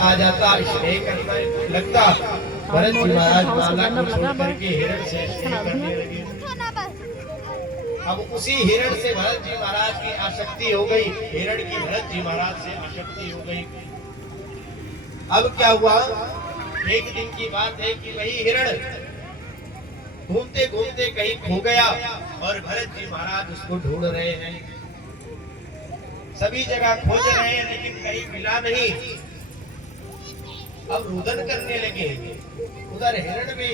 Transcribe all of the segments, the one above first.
आ जाता, स्नेह करने लगता। भरत जी महाराज माला को छोड़ करके हिरण से स्नेह करने लगे। अब उसी हिरण से भरत जी महाराज की आसक्ति हो गई, हिरण की भरत जी महाराज से आसक्ति हो गई। अब क्या हुआ, एक दिन की बात है कि वही हिरण घूमते घूमते कहीं खो गया और भरत जी महाराज उसको ढूंढ रहे हैं। सभी जगह खोज रहे हैं लेकिन कहीं मिला नहीं। अब रुदन करने लगे। उधर हिरण भी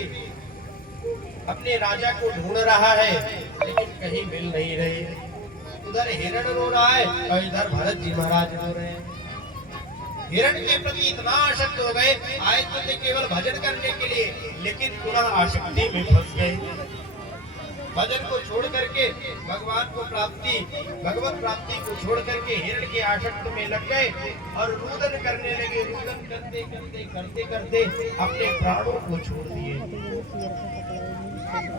अपने राजा को ढूंढ रहा है लेकिन कहीं मिल नहीं रहे। उधर हिरण रो रहा है और इधर भरत जी महाराज रो रहे हैं। हिरण के प्रति इतना आसक्त हो गए, आए तो थे केवल भजन करने के लिए, लेकिन पुनः आसक्ति में फंस गए। भजन को छोड़ करके भगवान को प्राप्ति, भगवत प्राप्ति को छोड़ करके हिरण के आसक्त में लग गए और रुदन करने लगे। रुदन करते करते करते करते अपने प्राणों को छोड़ दिए।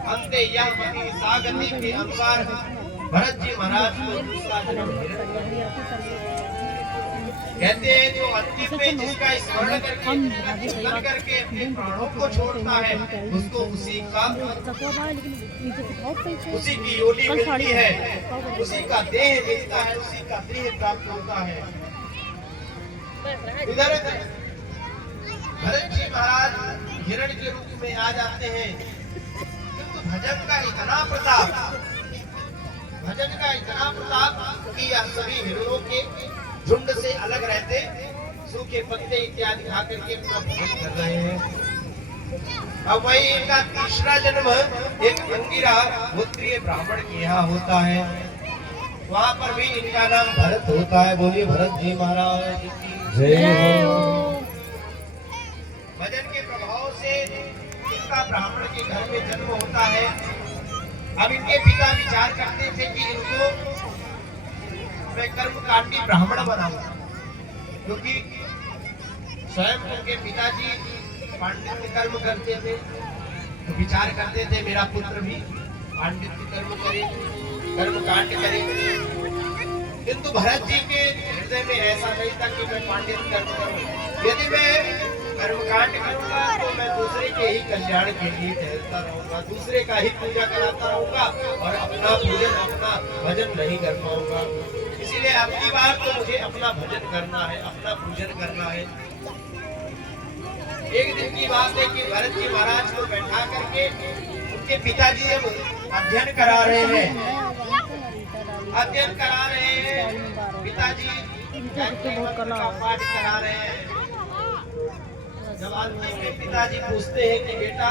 अंते यह मति सागति के अनुसार भरत जी महाराज को दूसरा जन्म कहते हैं। जो अंतिम में जिसका स्मरण करके अपने प्राणों को छोड़ता है उसको उसी की योनि मिलती है, उसी का देह मिलता है, उसी का देह प्राप्त होता है। इधर भरत जी महाराज हिरण के रूप में आ जाते हैं, किंतु भजन का इतना प्रताप कि यह सभी हिरणों के झुंड से अलग रहते, सूखे पत्ते इत्यादि खा करके अपना भोजन कर रहे हैं। अब वही इनका तीसरा जन्म एक अंगिरा गोत्रीय ब्राह्मण के यहाँ होता है। वहाँ पर भी इनका नाम भरत होता है। बोलिए भरत जी महाराज की जय हो। भजन के प्रभाव से इनका ब्राह्मण के घर में जन्म होता है। अब इनके पिता विचार करते थे कि इनको मैं कर्मकांडी ब्राह्मण बनाऊंगा, क्योंकि स्वयं उनके पिताजी पांडित्य कर्म करते थे, तो विचार करते थे मेरा पुत्र भी पांडित्य कर्म करे, कर्मकांड करे। किंतु भरत जी के हृदय में ऐसा नहीं था कि मैं पांडित्य कर्म करूं। यदि मैं कर्मकांड करूंगा तो मैं दूसरे के ही कल्याण के लिए टहलता रहूंगा, दूसरे का ही पूजा कराता रहूंगा और अपना पूजन, अपना भजन नहीं कर पाऊंगा। इसीलिए अगली बार तो मुझे अपना भजन करना है, अपना पूजन करना है। एक दिन की बात है कि भरत जी महाराज को बैठा करके उनके पिताजी अब अध्ययन करा रहे हैं, पिताजी पाठ करा रहे हैं। जब आदमी के पिताजी पूछते हैं कि बेटा